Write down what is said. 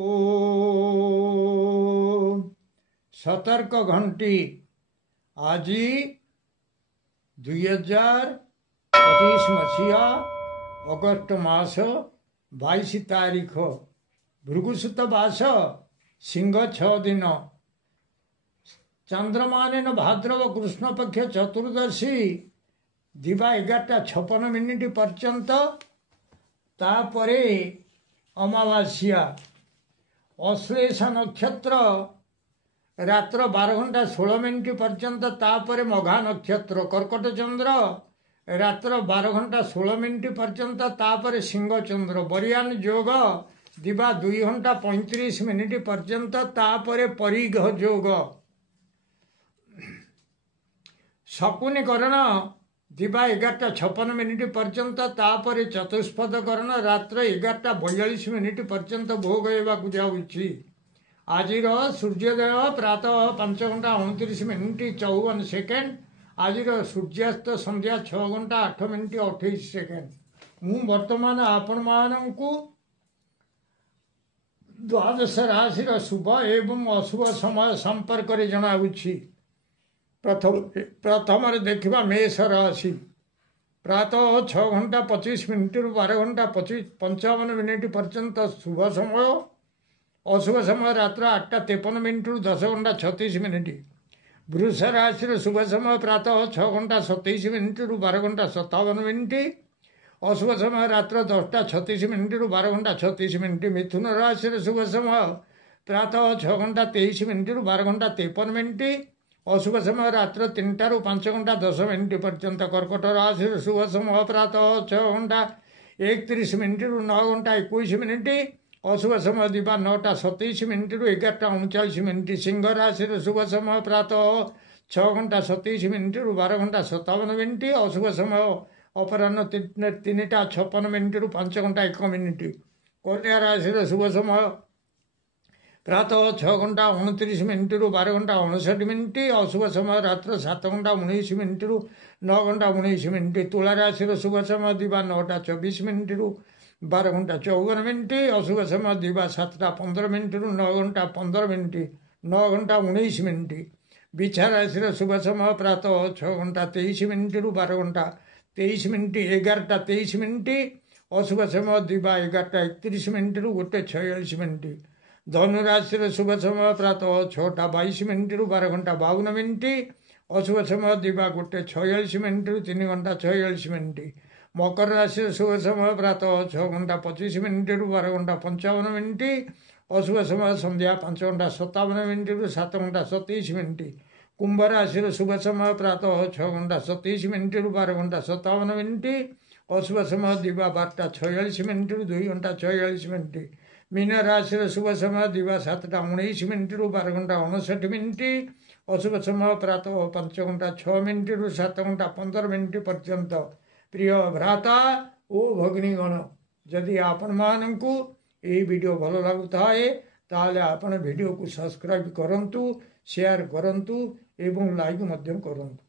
ओ सतर्क घंटी आज 2025 मसीहा अगस्ट मास 22 तारीख भृगुसुत मास सिंह 6 दिन चंद्रमान भाद्रव कृष्ण पक्ष चतुर्दशी दिवा 11:56 पर्यंत तापरे अमावास्या अश्लेष नक्षत्र रात्र 12:16 पर्यंत तापरे मघा नक्षत्र कर्कट चंद्र रात्र 12:16 पर्यंत तापरे सिंह चंद्र बरियान योग दिवा 2:35 पर्यंत तापरे परिघ योग शकुनी करण दिवा 11:56 पर्यंत तापरे चतुष्पद करण रात्र 11:42 पर्यंत भोग हेबाकु जाउछि। आज सूर्योदय प्रातः 5:29:54 आज सूर्यास्त संध्या 6:08:28 मु वर्तमान आपण मानंकु द्वादश राशि शुभ एवं अशुभ समय संपर्क रे जणाउछि। प्रथम देखा मेष राशि प्रातः 6:25 रु 12:55 पर्यंत शुभ समय अशुभ समय रात्र 8:53 रु 10:36। वृष राशि शुभ समय प्रातः 6:27 रु 12:57 अशुभ समय रात्र 10:36 रु 12:36। मिथुन राशि शुभ समय प्रातः 6:23 रु 12:53 अशुभ समय रात्र 3टा रु 5:10 पर्यंत। कर्कट राशि शुभ समय प्रातः 6:31 रु 9:21 अशुभ समय दिवा 9:27 रु 11:39। सिंह राशि शुभ समय प्रातः 6:27 रु 12:57 अशुभ समय अपराह्न 3:56 रु 5:01। कन्या राशि शुभ समय प्रातः 6:29 रु 12:59 अशुभ समय रात्र 7:19 रु 9:19। तुला राशि शुभ समय दिवा 9:24 रु 12:54 अशुभ समय दिवा 7:15 रु 9:15 9:19। बिछा राशि शुभ समय प्रातः 6:23 रु 12:23 11:23 अशुभ समय दिवा 11:31 रु 1:46। धनु राशि शुभ समय प्रातः 6:22 रु 12:52 अशुभ समय दिवा 1:46 रु 3:46। मकर राशि शुभ समय प्रातः 6:25 रु 12:55 अशुभ समय संध्या 5:57 रु 7:27। कुंभ राशि शुभ समय प्रातः 6:27 रु 12:57 अशुभ समय दिवा 12:46 रु 2:46। मीन राशि शुभ समय दिवा 7:19 रु 12:59 अशुभ समय प्रातः 5:06 रु 7:15 पर्यंत। प्रिय भ्राता ओ भगिनीगण जदि आपण मानंकु ये वीडियो भल लगुए ताले आपण वीडियो को सब्सक्राइब करंतु शेयर करंतु एवं लाइक मध्यम करंतु।